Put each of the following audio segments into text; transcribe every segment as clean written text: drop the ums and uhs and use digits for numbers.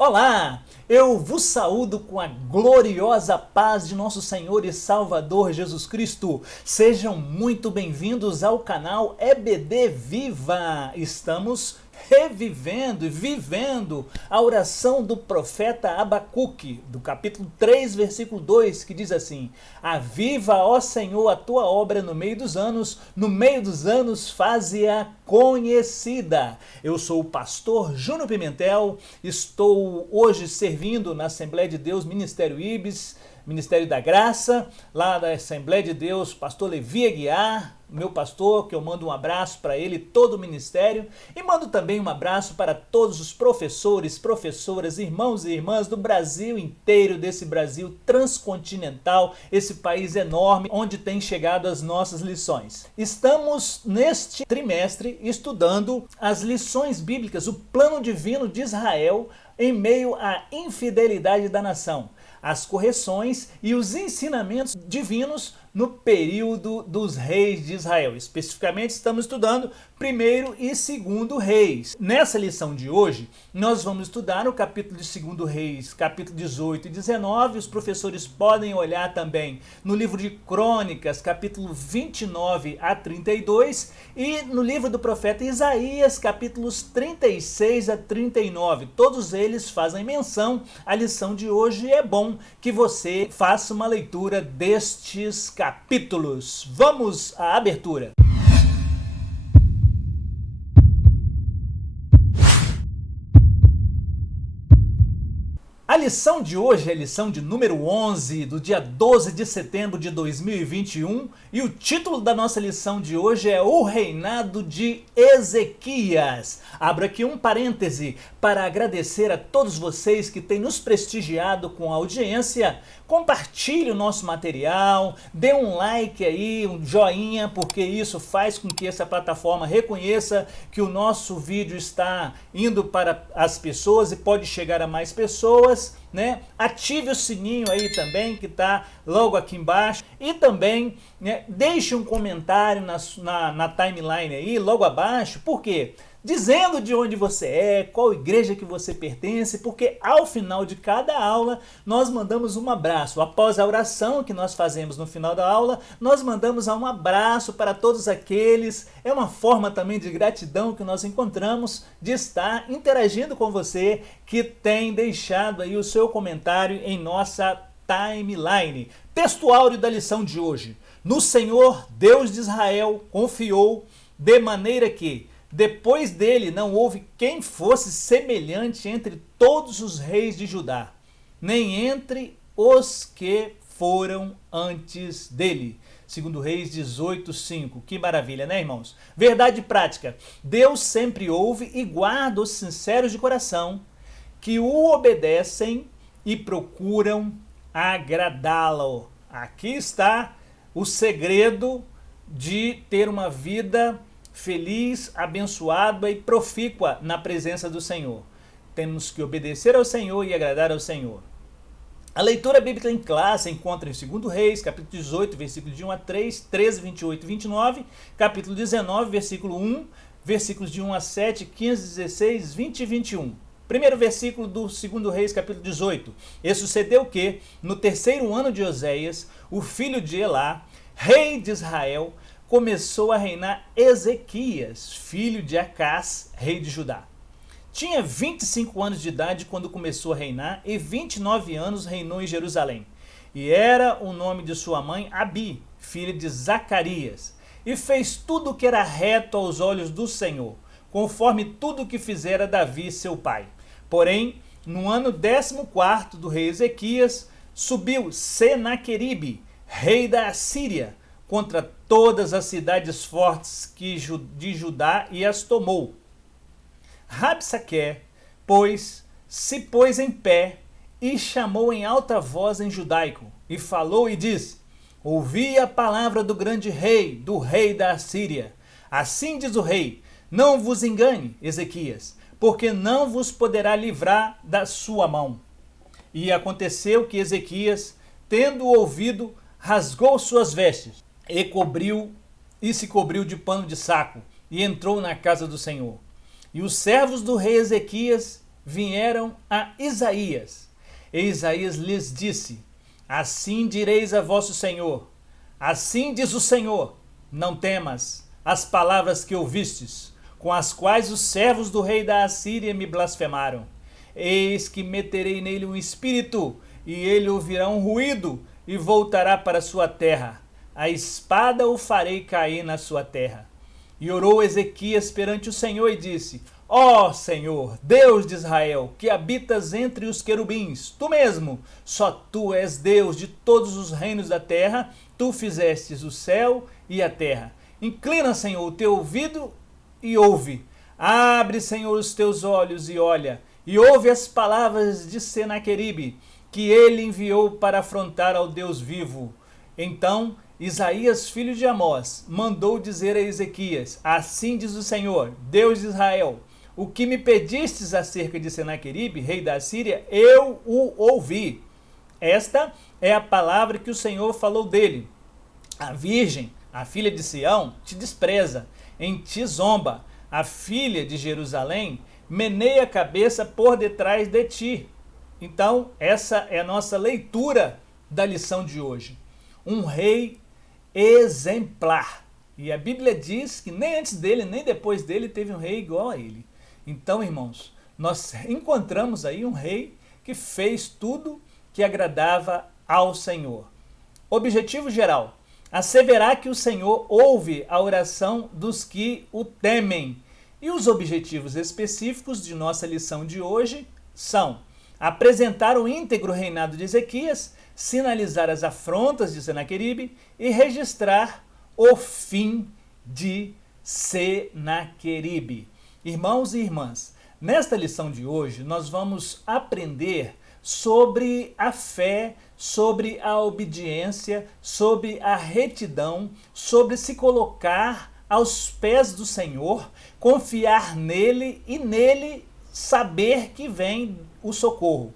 Olá, eu vos saúdo com a gloriosa paz de nosso Senhor e Salvador Jesus Cristo. Sejam muito bem-vindos ao canal EBD Viva. Estamos revivendo e vivendo a oração do profeta Abacuque, do capítulo 3, versículo 2, que diz assim: Aviva, ó Senhor, a tua obra no meio dos anos faze-a conhecida. Eu sou o pastor Júnior Pimentel, estou hoje servindo na Assembleia de Deus, Ministério Ibis, Ministério da Graça, lá da Assembleia de Deus, pastor Levi Aguiar, meu pastor, que eu mando um abraço para ele, todo o ministério, e mando também um abraço para todos os professores, professoras, irmãos e irmãs do Brasil inteiro, desse Brasil transcontinental, esse país enorme, onde tem chegado as nossas lições. Estamos neste trimestre estudando as lições bíblicas, o plano divino de Israel em meio à infidelidade da nação, as correções e os ensinamentos divinos no período dos reis de Israel. Especificamente, estamos estudando primeiro e segundo reis. Nessa lição de hoje, nós vamos estudar o capítulo de segundo reis, capítulo 18 e 19. Os professores podem olhar também no livro de Crônicas, capítulo 29 a 32, e no livro do profeta Isaías, capítulos 36 a 39. Todos eles fazem menção à lição de hoje e é bom que você faça uma leitura destes capítulos. Vamos à abertura. A lição de hoje é a lição de número 11, do dia 12 de setembro de 2021, e o título da nossa lição de hoje é O Reinado de Ezequias. Abro aqui um parêntese para agradecer a todos vocês que têm nos prestigiado com a audiência. Compartilhe o nosso material, dê um like aí, um joinha, porque isso faz com que essa plataforma reconheça que o nosso vídeo está indo para as pessoas e pode chegar a mais pessoas, né? Ative o sininho aí também, que está logo aqui embaixo, e também, né, deixe um comentário na timeline aí, logo abaixo. Por quê? Dizendo de onde você é, qual igreja que você pertence, porque ao final de cada aula nós mandamos um abraço. Após a oração que nós fazemos no final da aula, nós mandamos um abraço para todos aqueles. É uma forma também de gratidão que nós encontramos de estar interagindo com você que tem deixado aí o seu comentário em nossa timeline. Texto áureo da lição de hoje. No Senhor, Deus de Israel, confiou, de maneira que depois dele não houve quem fosse semelhante entre todos os reis de Judá, nem entre os que foram antes dele. Segundo Reis 18:5. Que maravilha, né, irmãos? Verdade prática. Deus sempre ouve e guarda os sinceros de coração, que o obedecem e procuram agradá-lo. Aqui está o segredo de ter uma vida feliz, abençoada e profícua na presença do Senhor. Temos que obedecer ao Senhor e agradar ao Senhor. A leitura bíblica em classe encontra em 2 Reis, capítulo 18, versículos de 1 a 3, 13, 28 e 29, capítulo 19, versículo 1, versículos de 1 a 7, 15, 16, 20 e 21. Primeiro versículo do 2 Reis, capítulo 18. E sucedeu que, no terceiro ano de Oséias, o filho de Elá, rei de Israel, começou a reinar Ezequias, filho de Acás, rei de Judá. Tinha 25 anos de idade quando começou a reinar e 29 anos reinou em Jerusalém. E era o nome de sua mãe Abi, filha de Zacarias. E fez tudo o que era reto aos olhos do Senhor, conforme tudo o que fizera Davi, seu pai. Porém, no ano 14º do rei Ezequias, subiu Senaqueribe, rei da Assíria, contra todas as cidades fortes de Judá e as tomou. Rabsaque, pois, se pôs em pé e chamou em alta voz em judaico, e falou e disse: Ouvi a palavra do grande rei, do rei da Assíria. Assim diz o rei: Não vos engane, Ezequias, porque não vos poderá livrar da sua mão. E aconteceu que Ezequias, tendo ouvido, rasgou suas vestes, e se cobriu de pano de saco, e entrou na casa do Senhor. E os servos do rei Ezequias vieram a Isaías. E Isaías lhes disse: assim direis a vosso Senhor, assim diz o Senhor, não temas as palavras que ouvistes, com as quais os servos do rei da Assíria me blasfemaram. Eis que meterei nele um espírito, e ele ouvirá um ruído, e voltará para sua terra. A espada o farei cair na sua terra. E orou Ezequias perante o Senhor e disse: ó Senhor, Deus de Israel, que habitas entre os querubins, tu mesmo, só tu és Deus de todos os reinos da terra, tu fizestes o céu e a terra. Inclina, Senhor, o teu ouvido e ouve. Abre, Senhor, os teus olhos e olha, e ouve as palavras de Senaqueribe, que ele enviou para afrontar ao Deus vivo. Então Isaías, filho de Amós, mandou dizer a Ezequias: assim diz o Senhor, Deus de Israel, o que me pedistes acerca de Senaqueribe, rei da Assíria, eu o ouvi. Esta é a palavra que o Senhor falou dele. A virgem, a filha de Sião, te despreza, em ti zomba. A filha de Jerusalém meneia a cabeça por detrás de ti. Então, essa é a nossa leitura da lição de hoje. Um rei exemplar. E a Bíblia diz que nem antes dele, nem depois dele, teve um rei igual a ele. Então, irmãos, nós encontramos aí um rei que fez tudo que agradava ao Senhor. Objetivo geral: asseverar que o Senhor ouve a oração dos que o temem. E os objetivos específicos de nossa lição de hoje são: apresentar o íntegro reinado de Ezequias, sinalizar as afrontas de Senaqueribe e registrar o fim de Senaqueribe. Irmãos e irmãs, nesta lição de hoje nós vamos aprender sobre a fé, sobre a obediência, sobre a retidão, sobre se colocar aos pés do Senhor, confiar nele e nele saber que vem o socorro.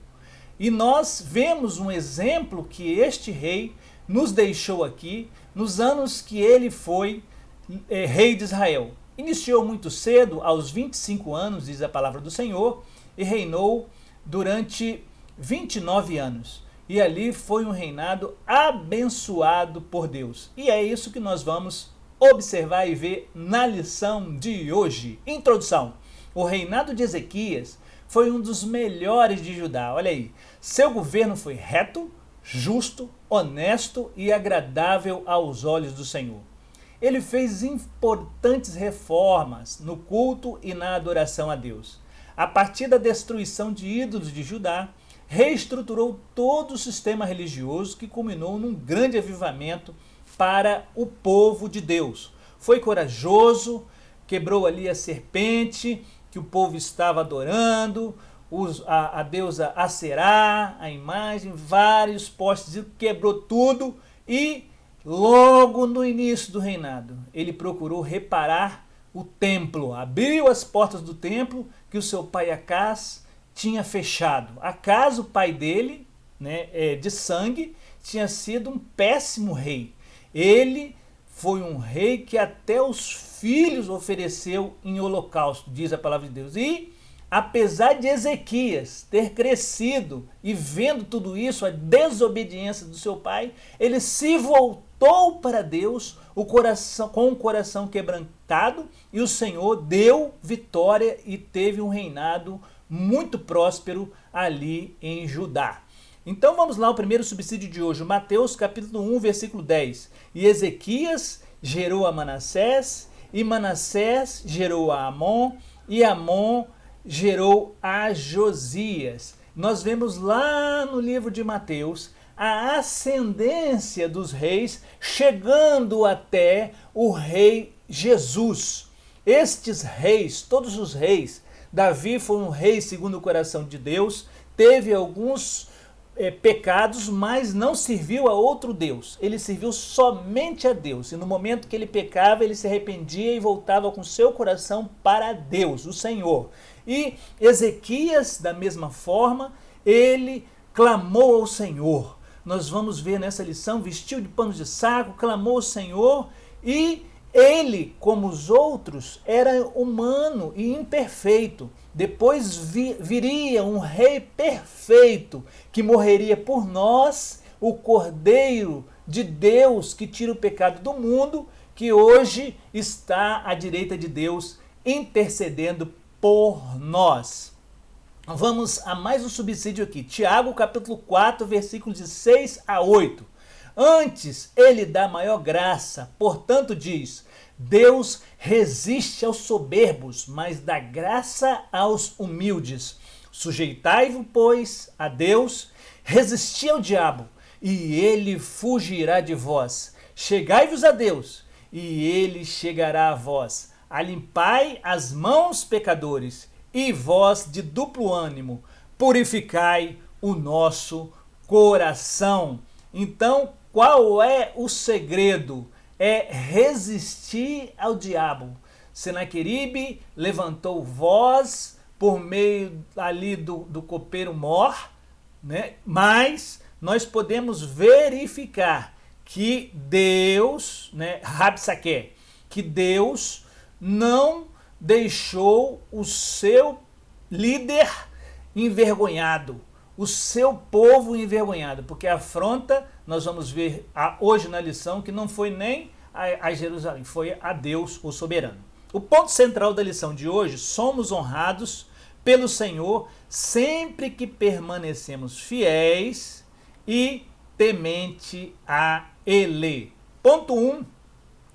E nós vemos um exemplo que este rei nos deixou aqui nos anos que ele foi rei de Israel. Iniciou muito cedo, aos 25 anos, diz a palavra do Senhor, e reinou durante 29 anos. E ali foi um reinado abençoado por Deus. E é isso que nós vamos observar e ver na lição de hoje. Introdução. O reinado de Ezequias foi um dos melhores de Judá. Olha aí, seu governo foi reto, justo, honesto e agradável aos olhos do Senhor. Ele fez importantes reformas no culto e na adoração a Deus. A partir da destruição de ídolos de Judá, reestruturou todo o sistema religioso que culminou num grande avivamento para o povo de Deus. Foi corajoso, quebrou ali a serpente que o povo estava adorando, a deusa Aserá, a imagem, vários postes, quebrou tudo e logo no início do reinado ele procurou reparar o templo, abriu as portas do templo que o seu pai Acás tinha fechado. Acás, o pai dele, de sangue, tinha sido um péssimo rei. Ele foi um rei que até os filhos ofereceu em holocausto, diz a palavra de Deus. E apesar de Ezequias ter crescido e vendo tudo isso, a desobediência do seu pai, ele se voltou para Deus com o coração quebrantado, e o Senhor deu vitória e teve um reinado muito próspero ali em Judá. Então vamos lá, o primeiro subsídio de hoje, Mateus capítulo 1, versículo 10. E Ezequias gerou a Manassés, e Manassés gerou a Amon, e Amon gerou a Josias. Nós vemos lá no livro de Mateus a ascendência dos reis, chegando até o rei Jesus. Estes reis, todos os reis, Davi foi um rei segundo o coração de Deus, teve alguns pecados, mas não serviu a outro Deus. Ele serviu somente a Deus. E no momento que ele pecava, ele se arrependia e voltava com seu coração para Deus, o Senhor. E Ezequias, da mesma forma, ele clamou ao Senhor. Nós vamos ver nessa lição, vestiu de panos de saco, clamou ao Senhor, e ele, como os outros, era humano e imperfeito. Depois viria um rei perfeito que morreria por nós, o Cordeiro de Deus que tira o pecado do mundo, que hoje está à direita de Deus intercedendo por nós. Vamos a mais um subsídio aqui. Tiago capítulo 4, versículos de 6 a 8. Antes ele dá maior graça, portanto diz: Deus resiste aos soberbos, mas dá graça aos humildes. Sujeitai-vos, pois, a Deus, resisti ao diabo, e ele fugirá de vós. Chegai-vos a Deus, e ele chegará a vós. Alimpai as mãos, pecadores, e vós de duplo ânimo, purificai o nosso coração. Então, qual é o segredo? É resistir ao diabo. Senaqueribe levantou voz por meio ali do copeiro Mor, né? Mas nós podemos verificar que Deus, né, Rabsaque, que Deus não deixou o seu líder envergonhado, o seu povo envergonhado, porque a afronta, nós vamos ver hoje na lição, que não foi nem a Jerusalém, foi a Deus, o soberano. O ponto central da lição de hoje: somos honrados pelo Senhor sempre que permanecemos fiéis e temente a Ele. Ponto 1,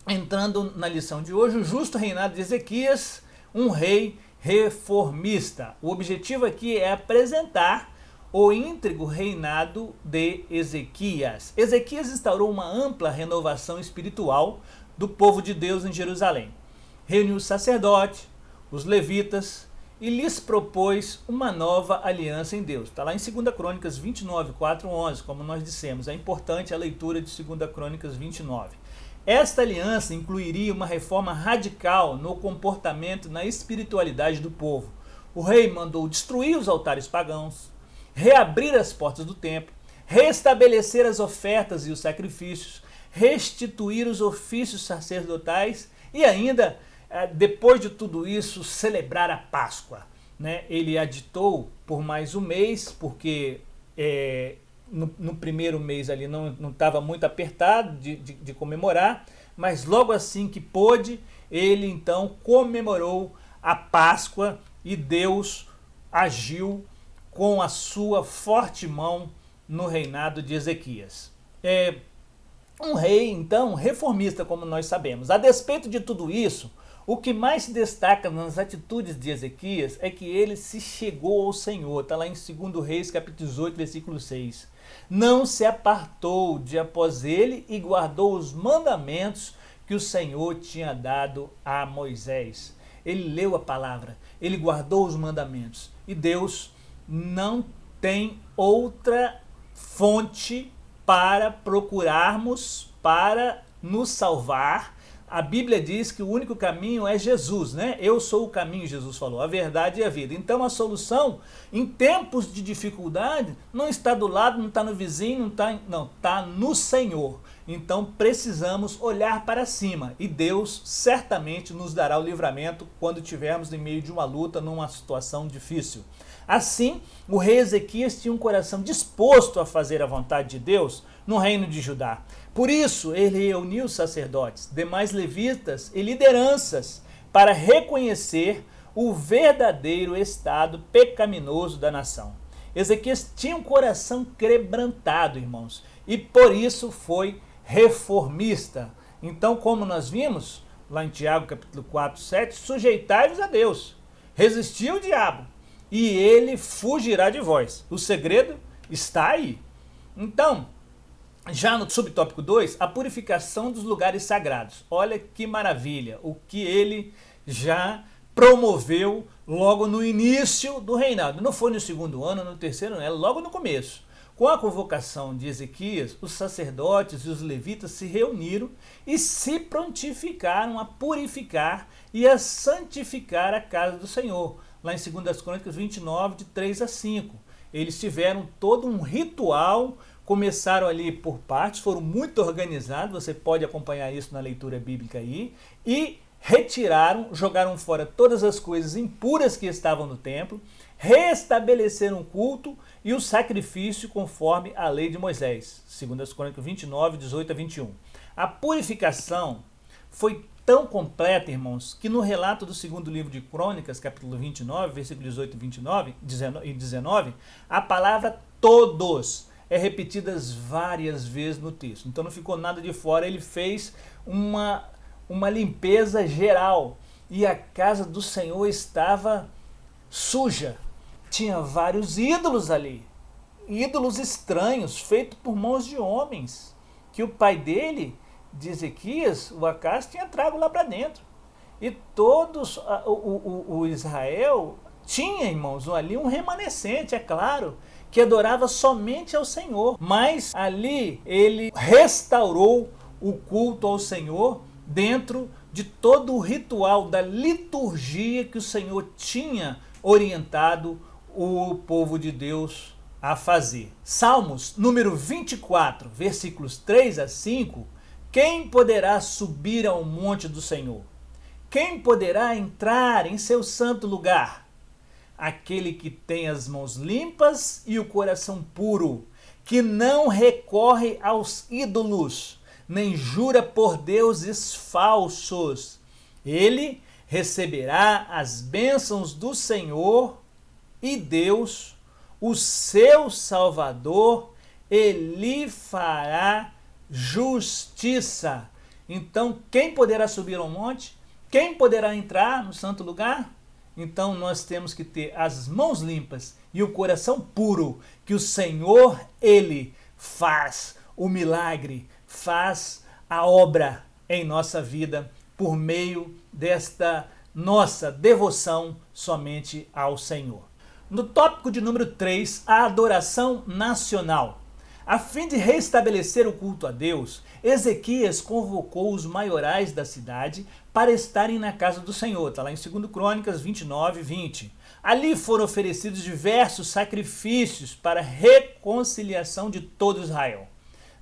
entrando na lição de hoje, o justo reinado de Ezequias, um rei reformista. O objetivo aqui é apresentar o íntegro reinado de Ezequias. Ezequias instaurou uma ampla renovação espiritual do povo de Deus em Jerusalém. Reuniu os sacerdotes, os levitas, e lhes propôs uma nova aliança em Deus. Está lá em 2 Crônicas 29, 4, 11, como nós dissemos. É importante a leitura de 2 Crônicas 29. Esta aliança incluiria uma reforma radical no comportamento e na espiritualidade do povo. O rei mandou destruir os altares pagãos, reabrir as portas do templo, restabelecer as ofertas e os sacrifícios, restituir os ofícios sacerdotais e ainda, depois de tudo isso, celebrar a Páscoa, né? Ele aditou por mais um mês, porque no primeiro mês ali não estava muito apertado de comemorar, mas logo assim que pôde, ele então comemorou a Páscoa e Deus agiu com a sua forte mão no reinado de Ezequias. Um rei, então, reformista, como nós sabemos. A despeito de tudo isso, o que mais se destaca nas atitudes de Ezequias é que ele se chegou ao Senhor. Está lá em 2 Reis, capítulo 18, versículo 6. Não se apartou de após ele e guardou os mandamentos que o Senhor tinha dado a Moisés. Ele leu a palavra, ele guardou os mandamentos. E Deus não tem outra fonte para procurarmos, para nos salvar. A Bíblia diz que o único caminho é Jesus, né? Eu sou o caminho, Jesus falou, a verdade e a vida. Então a solução, em tempos de dificuldade, não está do lado, não está no vizinho, não está no Senhor. Então precisamos olhar para cima e Deus certamente nos dará o livramento quando estivermos em meio de uma luta, numa situação difícil. Assim, o rei Ezequias tinha um coração disposto a fazer a vontade de Deus no reino de Judá. Por isso, ele reuniu os sacerdotes, demais levitas e lideranças para reconhecer o verdadeiro estado pecaminoso da nação. Ezequias tinha um coração quebrantado, irmãos, e por isso foi reformista. Então, como nós vimos lá em Tiago capítulo 4, 7, sujeitai-vos a Deus, resisti ao diabo, e ele fugirá de vós. O segredo está aí. Então, já no subtópico 2, a purificação dos lugares sagrados. Olha que maravilha, o que ele já promoveu logo no início do reinado. Não foi no segundo ano, no terceiro ano, logo no começo. Com a convocação de Ezequias, os sacerdotes e os levitas se reuniram e se prontificaram a purificar e a santificar a casa do Senhor. Lá em 2 Crônicas 29, de 3 a 5. Eles tiveram todo um ritual, começaram ali por partes, foram muito organizados, você pode acompanhar isso na leitura bíblica aí, e retiraram, jogaram fora todas as coisas impuras que estavam no templo, restabeleceram o culto e o sacrifício conforme a lei de Moisés, segundo as Crônicas 29, 18 a 21. A purificação foi tão completa, irmãos, que no relato do segundo livro de Crônicas, capítulo 29, versículos 18 e 19, a palavra todos é repetida várias vezes no texto. Então não ficou nada de fora, ele fez uma limpeza geral. E a casa do Senhor estava suja. Tinha vários ídolos ali. Ídolos estranhos, feitos por mãos de homens. Que o pai dele, de Ezequias, o Acaz, tinha trago lá para dentro. E todos, o Israel tinha, irmãos, ali um remanescente, é claro, que adorava somente ao Senhor. Mas ali ele restaurou o culto ao Senhor dentro de todo o ritual da liturgia que o Senhor tinha orientado o povo de Deus a fazer. Salmos número 24, versículos 3 a 5. Quem poderá subir ao monte do Senhor? Quem poderá entrar em seu santo lugar? Aquele que tem as mãos limpas e o coração puro, que não recorre aos ídolos, nem jura por deuses falsos. Ele receberá as bênçãos do Senhor e Deus, o seu Salvador, ele fará justiça. Então, quem poderá subir ao monte? Quem poderá entrar no santo lugar? Então, nós temos que ter as mãos limpas e o coração puro, que o Senhor, ele faz o milagre, faz a obra em nossa vida por meio desta nossa devoção somente ao Senhor. No tópico de número 3, a adoração nacional. A fim de restabelecer o culto a Deus, Ezequias convocou os maiorais da cidade para estarem na casa do Senhor. Está lá em 2 Crônicas 29, 20. Ali foram oferecidos diversos sacrifícios para reconciliação de todo Israel.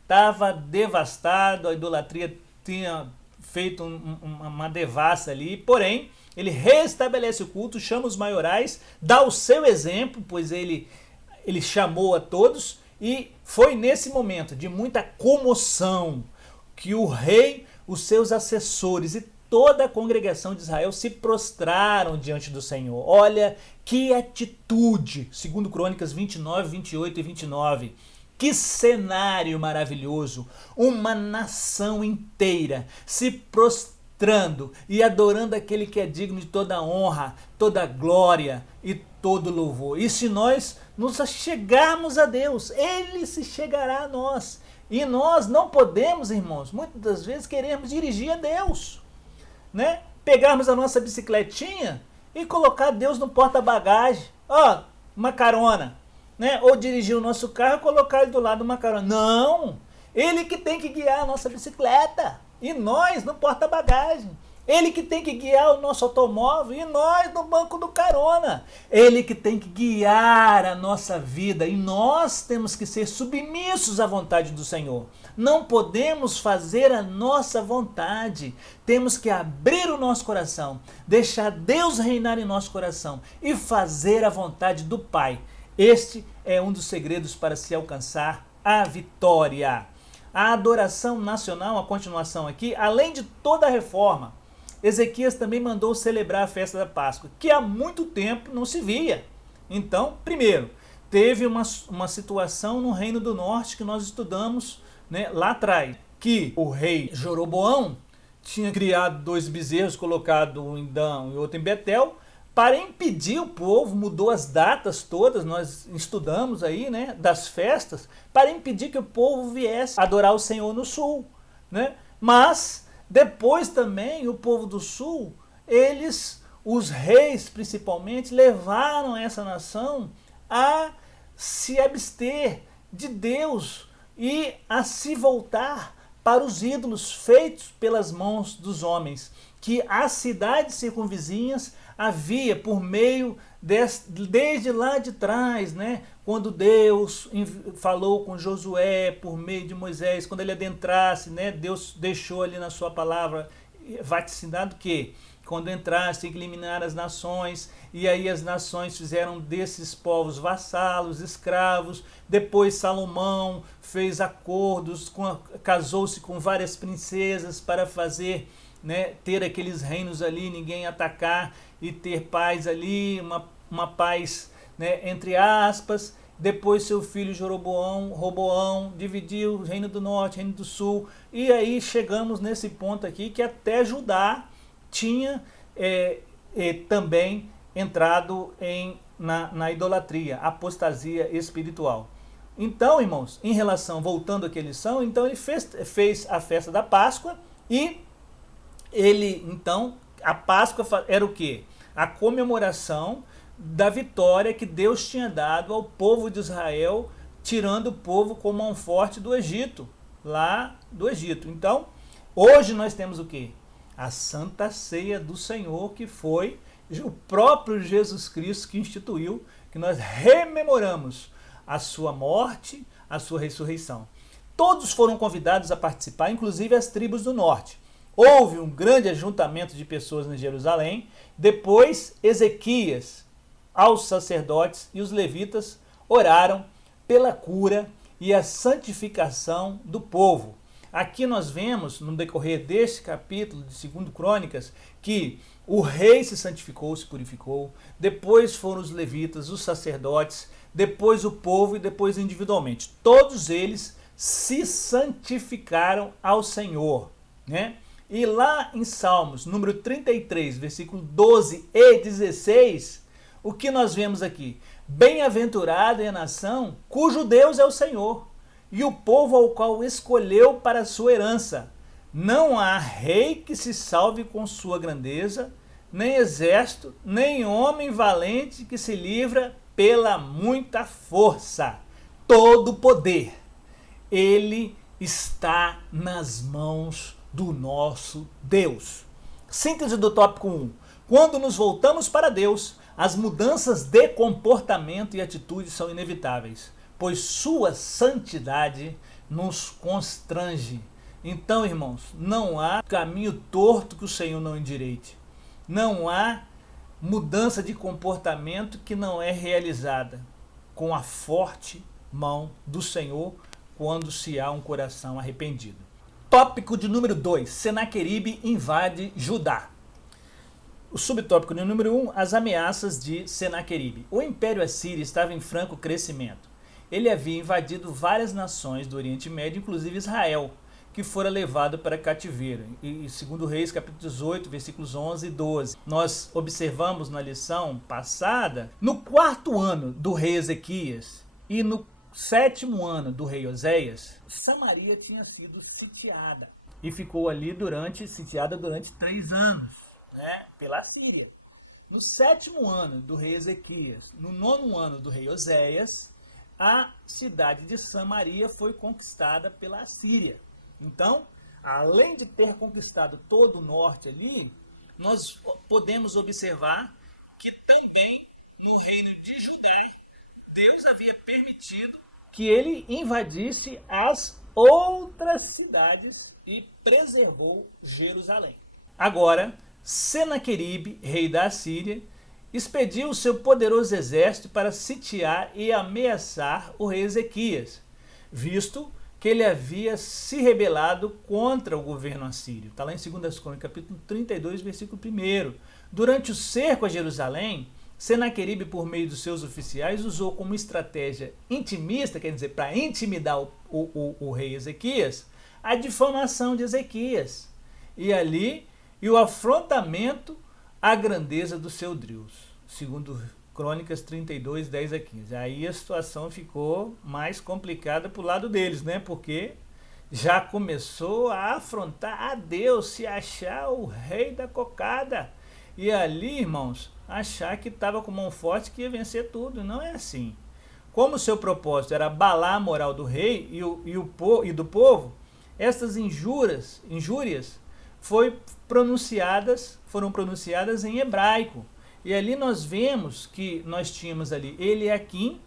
Estava devastado, a idolatria tinha feito uma devassa ali, porém, ele restabelece o culto, chama os maiorais, dá o seu exemplo, pois ele chamou a todos, e foi nesse momento de muita comoção que o rei, os seus assessores e toda a congregação de Israel se prostraram diante do Senhor. Olha que atitude, segundo Crônicas 29, 28 e 29. Que cenário maravilhoso! Uma nação inteira se prostrando e adorando aquele que é digno de toda honra, toda glória e todo louvor. E se nós nos chegarmos a Deus, ele se chegará a nós. E nós não podemos, irmãos, muitas das vezes queremos dirigir a Deus, né? Pegarmos a nossa bicicletinha e colocar Deus no porta-bagagem, uma carona, né? Ou dirigir o nosso carro e colocar ele do lado de uma carona. Não! Ele que tem que guiar a nossa bicicleta e nós no porta-bagagem. Ele que tem que guiar o nosso automóvel e nós no banco do carona. Ele que tem que guiar a nossa vida e nós temos que ser submissos à vontade do Senhor. Não podemos fazer a nossa vontade. Temos que abrir o nosso coração, deixar Deus reinar em nosso coração e fazer a vontade do Pai. Este é um dos segredos para se alcançar a vitória. A adoração nacional, a continuação aqui, além de toda a reforma, Ezequias também mandou celebrar a festa da Páscoa, que há muito tempo não se via. Então, primeiro, teve uma situação no Reino do Norte que nós estudamos, né, lá atrás, que o rei Jeroboão tinha criado 2 bezerros, colocado um em Dan e outro em Betel, para impedir o povo, mudou as datas todas, nós estudamos aí, né, das festas, para impedir que o povo viesse adorar o Senhor no sul, né? Mas depois também o povo do sul, os reis principalmente, levaram essa nação a se abster de Deus e a se voltar para os ídolos feitos pelas mãos dos homens, que as cidades circunvizinhas havia por meio desde lá de trás, né? Quando Deus falou com Josué por meio de Moisés, quando ele adentrasse, né? Deus deixou ali na sua palavra vaticinado que quando entrasse tem que eliminar as nações, e aí as nações fizeram desses povos vassalos, escravos. Depois Salomão fez acordos, casou-se com várias princesas para fazer, né, ter aqueles reinos ali, ninguém atacar e ter paz ali, uma paz, né, entre aspas. Depois seu filho Roboão, dividiu o reino do norte, o reino do sul, e aí chegamos nesse ponto aqui que até Judá tinha também entrado na idolatria, apostasia espiritual. Então, irmãos, em relação, voltando à que eles são, então ele fez a festa da Páscoa, e então, a Páscoa era o quê? A comemoração da vitória que Deus tinha dado ao povo de Israel, tirando o povo com mão forte do Egito, lá do Egito. Então, hoje nós temos o quê? A Santa Ceia do Senhor, que foi o próprio Jesus Cristo que instituiu, que nós rememoramos a sua morte, a sua ressurreição. Todos foram convidados a participar, inclusive as tribos do norte. Houve um grande ajuntamento de pessoas em Jerusalém. Depois, Ezequias, aos sacerdotes e os levitas oraram pela cura e a santificação do povo. Aqui nós vemos, no decorrer deste capítulo de 2 Crônicas, que o rei se santificou, se purificou, depois foram os levitas, os sacerdotes, depois o povo e depois individualmente. Todos eles se santificaram ao Senhor, né? E lá em Salmos, número 33, versículo 12 e 16, o que nós vemos aqui? Bem-aventurada é a nação cujo Deus é o Senhor, e o povo ao qual escolheu para a sua herança. Não há rei que se salve com sua grandeza, nem exército, nem homem valente que se livra pela muita força. Todo poder, ele está nas mãos do nosso Deus. Síntese do tópico 1. Quando nos voltamos para Deus, as mudanças de comportamento e atitude são inevitáveis, pois sua santidade nos constrange. Então, irmãos, não há caminho torto que o Senhor não endireite. Não há mudança de comportamento que não é realizada com a forte mão do Senhor quando se há um coração arrependido. Tópico de número 2. Senaqueribe invade Judá. O subtópico de número 1, as ameaças de Senaqueribe. O Império Assírio estava em franco crescimento. Ele havia invadido várias nações do Oriente Médio, inclusive Israel, que fora levado para cativeiro. E segundo Reis, capítulo 18, versículos 11 e 12. Nós observamos na lição passada, no 4º ano do rei Ezequias e no 7º ano do rei Oséias, Samaria tinha sido sitiada e ficou ali sitiada durante 3 anos, né, pela Síria. No 7º ano do rei Ezequias, no 9º ano do rei Oséias, a cidade de Samaria foi conquistada pela Assíria. Então, além de ter conquistado todo o norte ali, nós podemos observar que também no reino de Judá, Deus havia permitido que ele invadisse as outras cidades e preservou Jerusalém. Agora, Senaqueribe, rei da Assíria, expediu o seu poderoso exército para sitiar e ameaçar o rei Ezequias, visto que ele havia se rebelado contra o governo assírio. Está lá em 2 Crônicas, capítulo 32, versículo 1. Durante o cerco a Jerusalém, Senaqueribe, por meio dos seus oficiais, usou como estratégia intimista, quer dizer, para intimidar o rei Ezequias, a difamação de Ezequias. E o afrontamento à grandeza do seu Deus. Segundo Crônicas 32, 10 a 15. Aí a situação ficou mais complicada para o lado deles, né? Porque já começou a afrontar a Deus, se achar o rei da cocada. E ali, irmãos, achar que estava com mão forte que ia vencer tudo. Não é assim. Como o seu propósito era abalar a moral do rei e do povo, essas injúrias foram pronunciadas em hebraico. E ali nós vemos que nós tínhamos ali Eliaquim,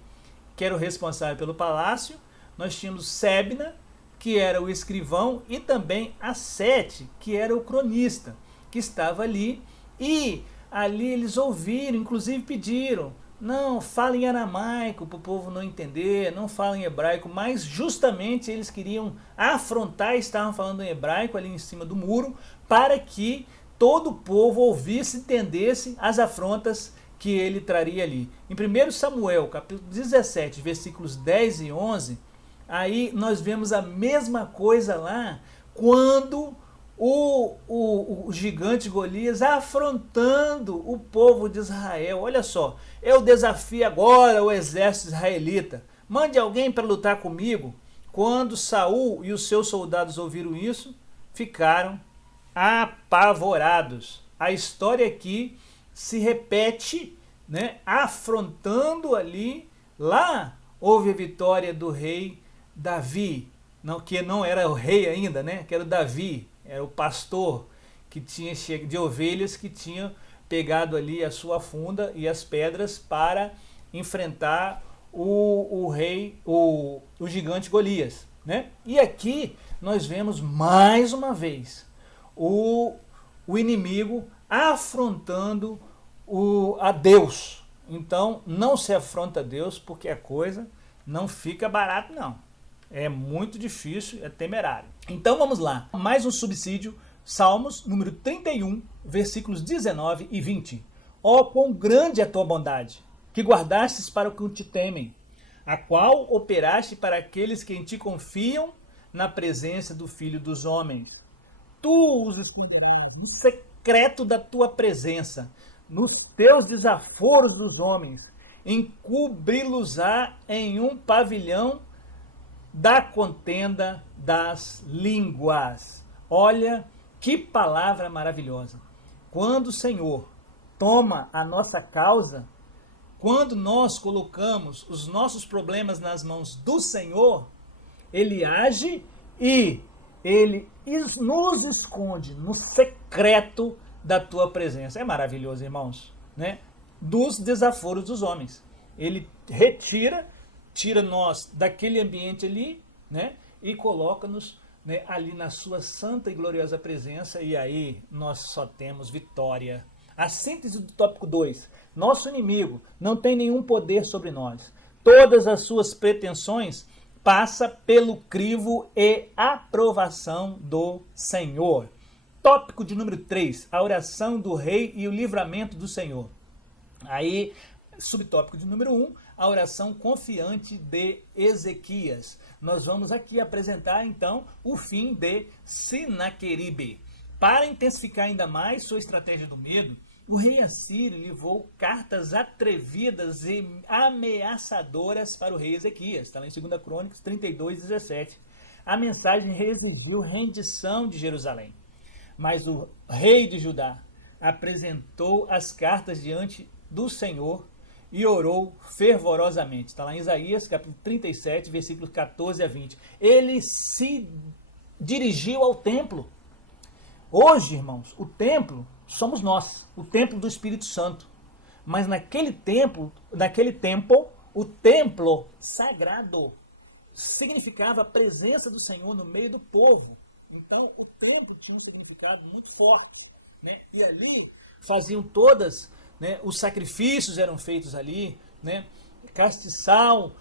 que era o responsável pelo palácio, nós tínhamos Sebna, que era o escrivão, e também a Sete, que era o cronista, que estava ali. E ali eles ouviram, inclusive pediram, não, fala em aramaico para o povo não entender, não fala em hebraico, mas justamente eles queriam afrontar, estavam falando em hebraico ali em cima do muro, para que todo o povo ouvisse e entendesse as afrontas que ele traria ali. Em 1 Samuel, capítulo 17, versículos 10 e 11, aí nós vemos a mesma coisa lá, quando o gigante Golias afrontando o povo de Israel. Olha só, eu desafio agora o exército israelita, mande alguém para lutar comigo. Quando Saul e os seus soldados ouviram isso, ficaram apavorados. A história aqui se repete, né, afrontando ali. Lá houve a vitória do rei Davi, não, que não era o rei ainda, né, que era o Davi, era o pastor que tinha de ovelhas, que tinha pegado ali a sua funda e as pedras para enfrentar o rei, o gigante Golias, né? E aqui nós vemos mais uma vez o inimigo afrontando a Deus. Então não se afronta a Deus, porque a coisa não fica barata, não. É muito difícil, é temerário. Então vamos lá, mais um subsídio, Salmos número 31, versículos 19 e 20. Ó, quão grande é a tua bondade, que guardastes para os que te temem, a qual operaste para aqueles que em ti confiam, na presença do Filho dos homens. Tu os escondes no secreto da tua presença, nos teus desaforos dos homens, encobri-los-á em um pavilhão da contenda das línguas. Olha que palavra maravilhosa. Quando o Senhor toma a nossa causa, quando nós colocamos os nossos problemas nas mãos do Senhor, Ele age e Ele nos esconde no secreto da tua presença. É maravilhoso, irmãos, né? Dos desaforos dos homens. Ele tira nós daquele ambiente ali, né? E coloca-nos, né, ali na sua santa e gloriosa presença, e aí nós só temos vitória. A síntese do tópico 2. Nosso inimigo não tem nenhum poder sobre nós. Todas as suas pretensões passam pelo crivo e aprovação do Senhor. Tópico de número 3. A oração do rei e o livramento do Senhor. Aí, subtópico de número 1. A oração confiante de Ezequias. Nós vamos aqui apresentar, então, o fim de Sinaqueribe. Para intensificar ainda mais sua estratégia do medo, o rei Assírio levou cartas atrevidas e ameaçadoras para o rei Ezequias. Está lá em 2 Crônicas 32, 17. A mensagem exigiu rendição de Jerusalém. Mas o rei de Judá apresentou as cartas diante do Senhor e orou fervorosamente. Está lá em Isaías, capítulo 37, versículos 14 a 20. Ele se dirigiu ao templo. Hoje, irmãos, o templo somos nós, o templo do Espírito Santo. Mas naquele templo, o templo sagrado significava a presença do Senhor no meio do povo. Então, o templo tinha um significado muito forte, né? E ali faziam todas, né, os sacrifícios eram feitos ali, né? Castiçal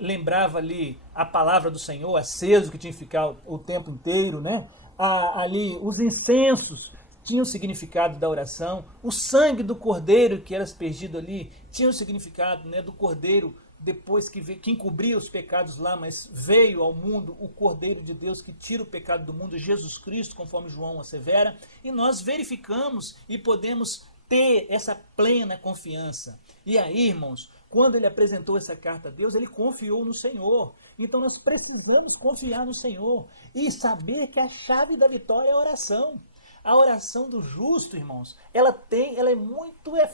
lembrava ali a palavra do Senhor, aceso, que tinha que ficar o tempo inteiro, né? Ali os incensos tinham o significado da oração, o sangue do cordeiro que era aspergido ali tinha o significado, né, do cordeiro, depois que encobria os pecados lá, mas veio ao mundo o Cordeiro de Deus que tira o pecado do mundo, Jesus Cristo, conforme João assevera, e nós verificamos e podemos ter essa plena confiança. E aí, irmãos, quando ele apresentou essa carta a Deus, ele confiou no Senhor. Então nós precisamos confiar no Senhor e saber que a chave da vitória é a oração. A oração do justo, irmãos, ela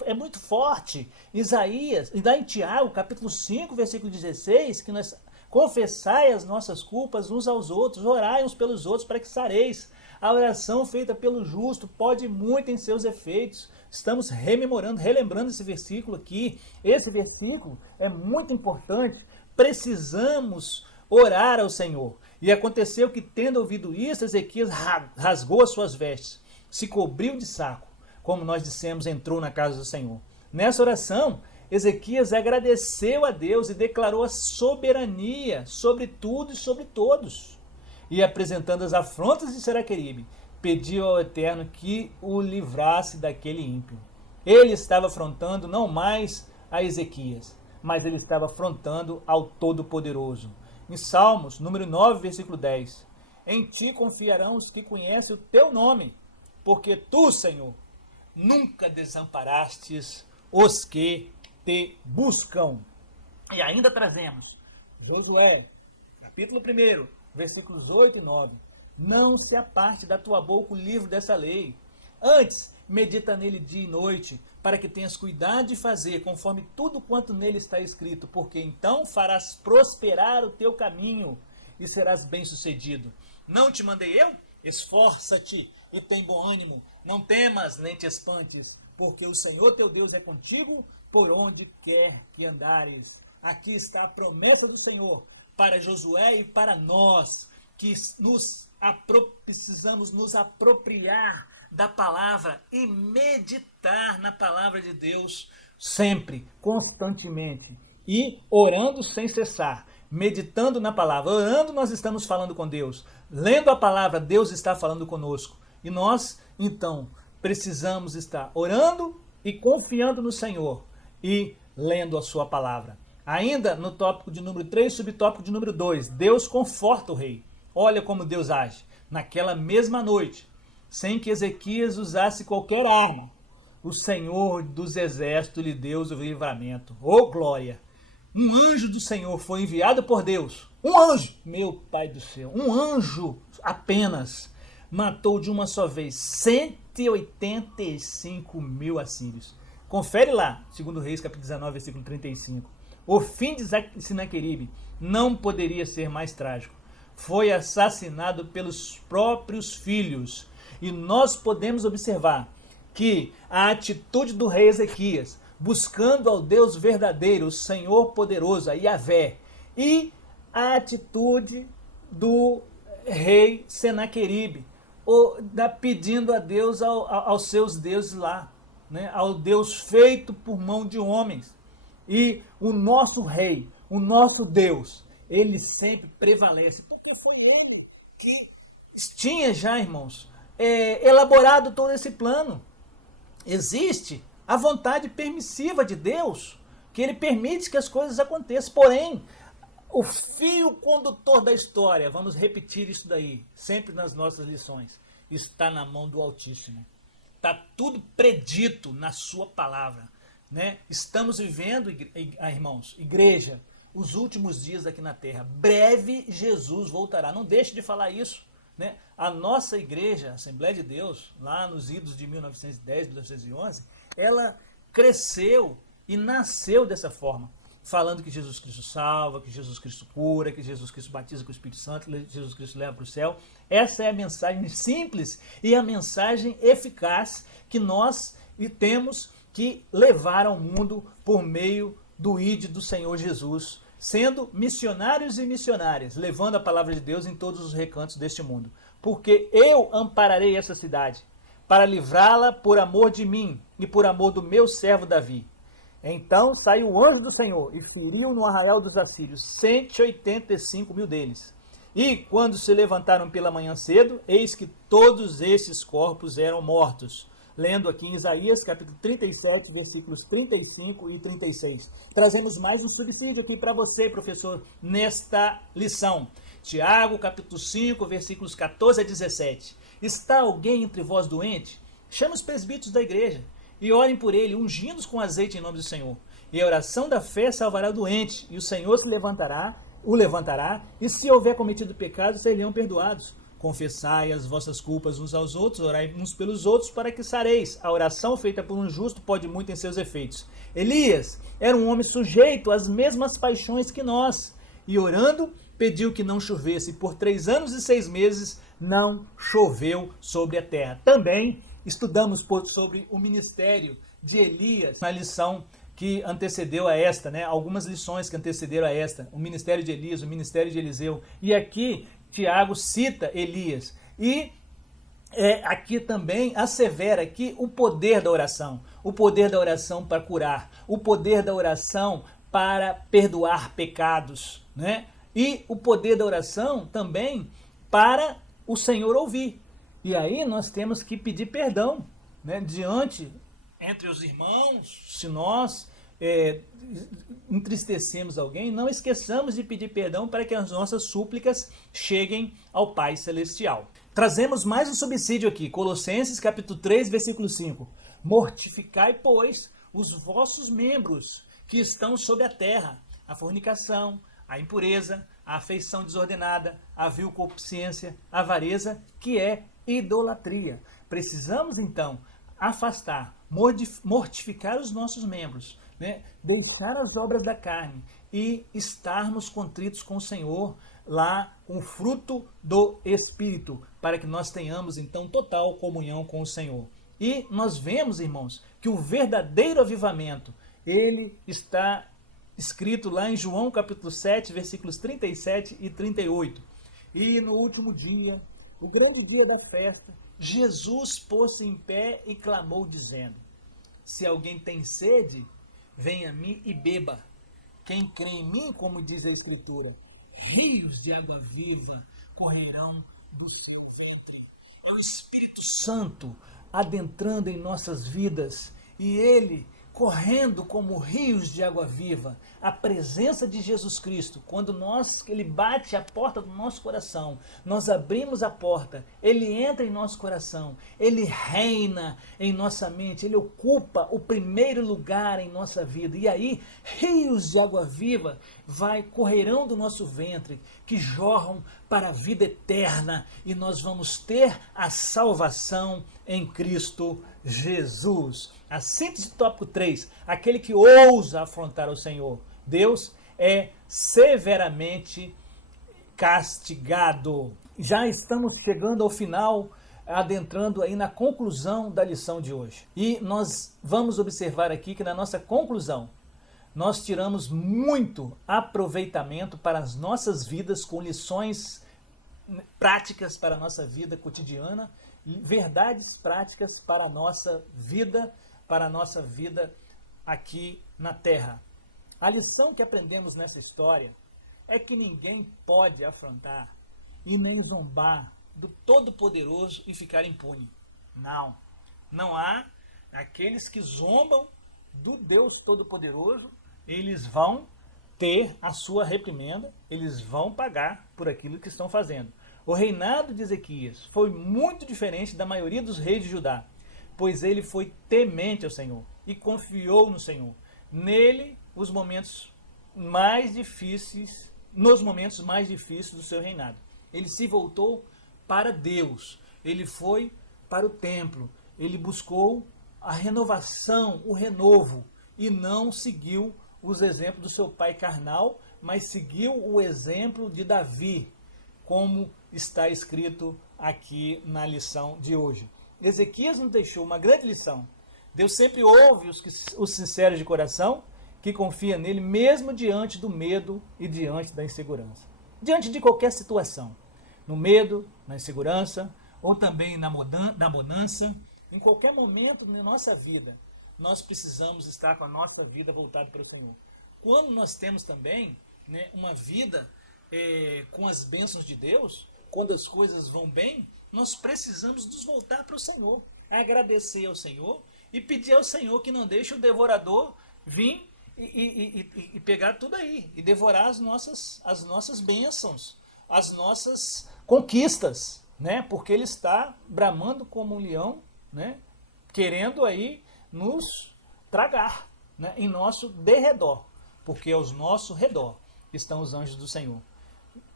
é muito forte. Isaías, e dá em Tiago, capítulo 5, versículo 16, que nós confessai as nossas culpas uns aos outros, orai uns pelos outros para que sareis. A oração feita pelo justo pode muito em seus efeitos. Estamos relembrando esse versículo aqui. Esse versículo é muito importante. Precisamos orar ao Senhor. E aconteceu que, tendo ouvido isso, Ezequias rasgou as suas vestes, se cobriu de saco, como nós dissemos, entrou na casa do Senhor. Nessa oração, Ezequias agradeceu a Deus e declarou a soberania sobre tudo e sobre todos. E apresentando as afrontas de Senaqueribe, pediu ao Eterno que o livrasse daquele ímpio. Ele estava afrontando não mais a Ezequias, mas ele estava afrontando ao Todo-Poderoso. Em Salmos, número 9, versículo 10. Em ti confiarão os que conhecem o teu nome, porque tu, Senhor, nunca desamparastes os que te buscam. E ainda trazemos Josué, capítulo 1, versículos 8 e 9. Não se aparte da tua boca o livro dessa lei. Antes, medita nele dia e noite, para que tenhas cuidado de fazer conforme tudo quanto nele está escrito, porque então farás prosperar o teu caminho e serás bem-sucedido. Não te mandei eu? Esforça-te e tem bom ânimo. Não temas, nem te espantes, porque o Senhor teu Deus é contigo por onde quer que andares. Aqui está a promessa do Senhor para Josué e para nós, que precisamos nos apropriar da palavra e meditar na palavra de Deus sempre, constantemente, e orando sem cessar, meditando na palavra. Orando, nós estamos falando com Deus. Lendo a palavra, Deus está falando conosco. E nós, então, precisamos estar orando e confiando no Senhor e lendo a sua palavra. Ainda no tópico de número 3, subtópico de número 2, Deus conforta o rei. Olha como Deus age. Naquela mesma noite, sem que Ezequias usasse qualquer arma, o Senhor dos exércitos lhe deu o livramento. Oh, glória! Um anjo do Senhor foi enviado por Deus. Um anjo! Meu Pai do céu! Um anjo apenas matou de uma só vez 185 mil assírios. Confere lá, 2 Reis, capítulo 19, versículo 35. O fim de Senaqueribe não poderia ser mais trágico. Foi assassinado pelos próprios filhos. E nós podemos observar que a atitude do rei Ezequias, buscando ao Deus verdadeiro, o Senhor poderoso, a Yahvé, e a atitude do rei Senaqueribe, pedindo a Deus aos seus deuses lá, né, ao Deus feito por mão de homens. E o nosso rei, o nosso Deus, ele sempre prevalece, porque foi ele que tinha já, irmãos, elaborado todo esse plano. Existe a vontade permissiva de Deus, que ele permite que as coisas aconteçam. Porém, o fio condutor da história, vamos repetir isso daí, sempre nas nossas lições, está na mão do Altíssimo. Está tudo predito na sua palavra, né? Estamos vivendo, irmãos, igreja, os últimos dias aqui na terra. Breve Jesus voltará. Não deixe de falar isso, né? A nossa igreja, a Assembleia de Deus, lá nos idos de 1910, 1911, ela cresceu e nasceu dessa forma, falando que Jesus Cristo salva, que Jesus Cristo cura, que Jesus Cristo batiza com o Espírito Santo, que Jesus Cristo leva para o céu. Essa é a mensagem simples e a mensagem eficaz que nós temos que levar ao mundo por meio do ID do Senhor Jesus, sendo missionários e missionárias, levando a palavra de Deus em todos os recantos deste mundo. Porque eu ampararei essa cidade, para livrá-la por amor de mim e por amor do meu servo Davi. Então saiu o anjo do Senhor e feriu no arraial dos assírios 185 mil deles. E quando se levantaram pela manhã cedo, eis que todos esses corpos eram mortos. Lendo aqui em Isaías, capítulo 37, versículos 35 e 36. Trazemos mais um subsídio aqui para você, professor, nesta lição. Tiago, capítulo 5, versículos 14 a 17. Está alguém entre vós doente? Chame os presbíteros da igreja e orem por ele, ungindo-os com azeite em nome do Senhor. E a oração da fé salvará o doente, e o Senhor o levantará, e se houver cometido pecado, serão perdoados. Confessai as vossas culpas uns aos outros, orai uns pelos outros, para que sareis. A oração feita por um justo pode muito em seus efeitos. Elias era um homem sujeito às mesmas paixões que nós, e orando, pediu que não chovesse. Por 3 anos e 6 meses não choveu sobre a terra. Também estudamos sobre o ministério de Elias na lição que antecedeu a esta, né? Algumas lições que antecederam a esta, o ministério de Elias, o ministério de Eliseu. E aqui Tiago cita Elias. E aqui também assevera aqui o poder da oração para curar, o poder da oração para perdoar pecados, né? E o poder da oração também para o Senhor ouvir. E aí nós temos que pedir perdão, né? Diante, entre os irmãos, se nós entristecemos alguém, não esqueçamos de pedir perdão para que as nossas súplicas cheguem ao Pai Celestial. Trazemos mais um subsídio aqui, Colossenses capítulo 3, versículo 5. Mortificai, pois, os vossos membros que estão sobre a terra, a fornicação, a impureza, a afeição desordenada, a vil concupiscência, a avareza, que é idolatria. Precisamos, então, afastar, mortificar os nossos membros, né? Deixar as obras da carne e estarmos contritos com o Senhor, lá com o fruto do Espírito, para que nós tenhamos, então, total comunhão com o Senhor. E nós vemos, irmãos, que o verdadeiro avivamento, ele está escrito lá em João capítulo 7, versículos 37 e 38. E no último dia, o grande dia da festa, Jesus pôs-se em pé e clamou, dizendo: se alguém tem sede, venha a mim e beba. Quem crê em mim, como diz a Escritura, rios de água viva correrão do seu ventre. É o Espírito Santo adentrando em nossas vidas e ele correndo como rios de água viva. A presença de Jesus Cristo, quando ele bate a porta do nosso coração, nós abrimos a porta, ele entra em nosso coração, ele reina em nossa mente, ele ocupa o primeiro lugar em nossa vida. E aí, rios de água viva correrão do nosso ventre, que jorram para a vida eterna, e nós vamos ter a salvação em Cristo Jesus. A síntese tópico 3, aquele que ousa afrontar o Senhor, Deus é severamente castigado. Já estamos chegando ao final, adentrando aí na conclusão da lição de hoje. E nós vamos observar aqui que na nossa conclusão, nós tiramos muito aproveitamento para as nossas vidas com lições práticas para a nossa vida cotidiana, verdades práticas para a nossa vida, aqui na Terra. A lição que aprendemos nessa história é que ninguém pode afrontar e nem zombar do Todo-Poderoso e ficar impune. Não há aqueles que zombam do Deus Todo-Poderoso, eles vão ter a sua reprimenda, eles vão pagar por aquilo que estão fazendo. O reinado de Ezequias foi muito diferente da maioria dos reis de Judá, pois ele foi temente ao Senhor e confiou no Senhor. Nele, nos momentos mais difíceis do seu reinado. Ele se voltou para Deus, ele foi para o templo, ele buscou a renovação, o renovo, e não seguiu os exemplos do seu pai carnal, mas seguiu o exemplo de Davi, como está escrito aqui na lição de hoje. Ezequias nos deixou uma grande lição. Deus sempre ouve os sinceros de coração, que confia nele mesmo diante do medo e diante da insegurança. Diante de qualquer situação, no medo, na insegurança, ou também na bonança, em qualquer momento na nossa vida, nós precisamos estar com a nossa vida voltada para o Senhor. Quando nós temos também, né, uma vida com as bênçãos de Deus, quando as coisas vão bem, nós precisamos nos voltar para o Senhor, agradecer ao Senhor e pedir ao Senhor que não deixe o devorador vir e pegar tudo aí, e devorar as nossas bênçãos, as nossas conquistas, né? Porque ele está bramando como um leão, né? Querendo aí nos tragar, né? Em nosso derredor, porque aos nosso redor estão os anjos do Senhor.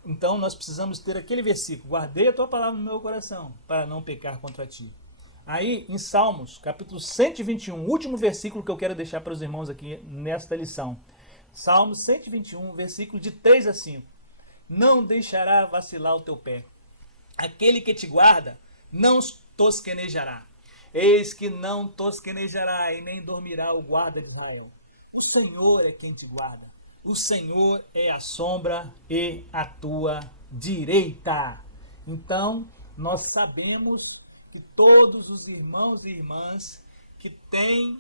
Então nós precisamos ter aquele versículo: guardei a tua palavra no meu coração, para não pecar contra ti. Aí, em Salmos, capítulo 121, último versículo que eu quero deixar para os irmãos aqui nesta lição. Salmos 121, versículo de 3 a 5. Não deixará vacilar o teu pé. Aquele que te guarda não tosquenejará. Eis que não tosquenejará e nem dormirá o guarda de Israel. O Senhor é quem te guarda. O Senhor é a sombra e a tua direita. Então, nós sabemos que todos os irmãos e irmãs que têm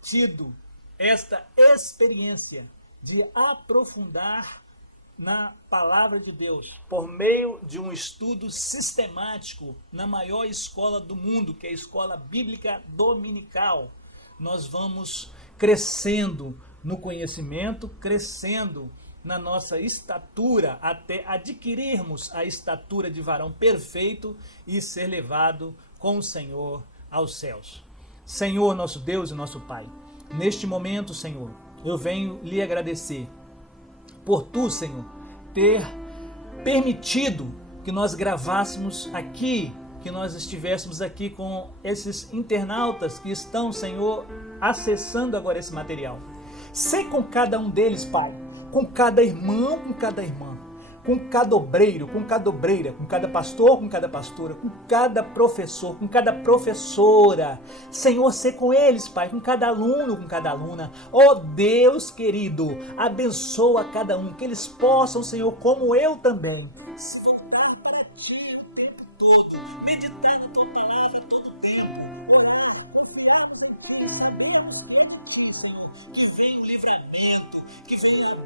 tido esta experiência de aprofundar na palavra de Deus, por meio de um estudo sistemático na maior escola do mundo, que é a Escola Bíblica Dominical, nós vamos crescendo no conhecimento, crescendo na nossa estatura, até adquirirmos a estatura de varão perfeito e ser levado com o Senhor aos céus. Senhor, nosso Deus e nosso Pai, neste momento, Senhor, eu venho lhe agradecer por tu, Senhor, ter permitido que nós gravássemos aqui, que nós estivéssemos aqui com esses internautas que estão, Senhor, acessando agora esse material. Sei com cada um deles, Pai, com cada irmão, com cada irmã, com cada obreiro, com cada obreira, com cada pastor, com cada pastora, com cada professor, com cada professora. Senhor, ser com eles, Pai, com cada aluno, com cada aluna. Ó Deus querido, abençoa cada um, que eles possam, Senhor, como eu também, se voltar para ti o tempo todo, meditar na tua palavra todo o tempo, orar, confiar que venha o livramento, que venha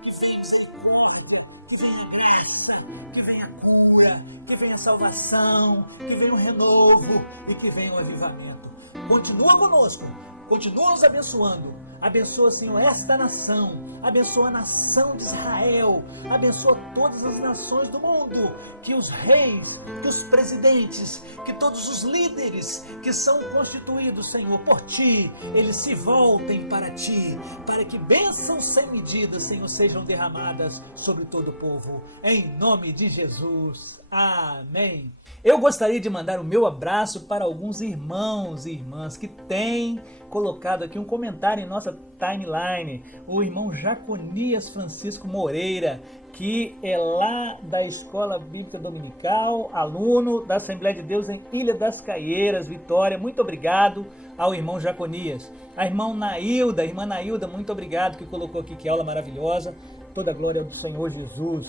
misericórdia, que venha graça, que venha cura, que venha salvação, que venha um renovo e que venha um avivamento. Continua conosco, continua nos abençoando. Abençoa, Senhor, esta nação, abençoa a nação de Israel, abençoa todas as nações do mundo, que os reis, que os presidentes, que todos os líderes que são constituídos, Senhor, por Ti, eles se voltem para Ti, para que bênçãos sem medida, Senhor, sejam derramadas sobre todo o povo, em nome de Jesus. Amém. Eu gostaria de mandar o meu abraço para alguns irmãos e irmãs que têm colocado aqui um comentário em nossa timeline. O irmão Jaconias Francisco Moreira, que é lá da Escola Bíblica Dominical, aluno da Assembleia de Deus em Ilha das Caieiras, Vitória. Muito obrigado ao irmão Jaconias. A irmã Nailda, muito obrigado, que colocou aqui, que aula maravilhosa. Toda a glória do Senhor Jesus.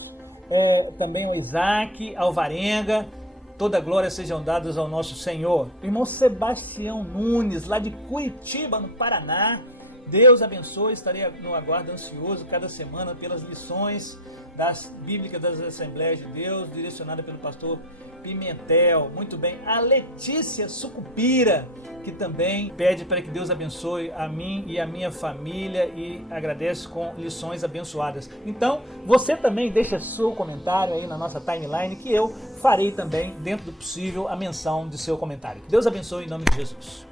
Também ao Isaac, ao Varenga, toda a glória sejam dadas ao nosso Senhor. O irmão Sebastião Nunes, lá de Curitiba, no Paraná. Deus abençoe, estarei no aguardo ansioso cada semana pelas lições bíblicas das Assembleias de Deus, direcionada pelo pastor Pimentel. Muito bem. A Letícia Sucupira, que também pede para que Deus abençoe a mim e a minha família e agradece com lições abençoadas. Então, você também deixa seu comentário aí na nossa timeline, que eu farei também, dentro do possível, a menção de seu comentário. Que Deus abençoe em nome de Jesus.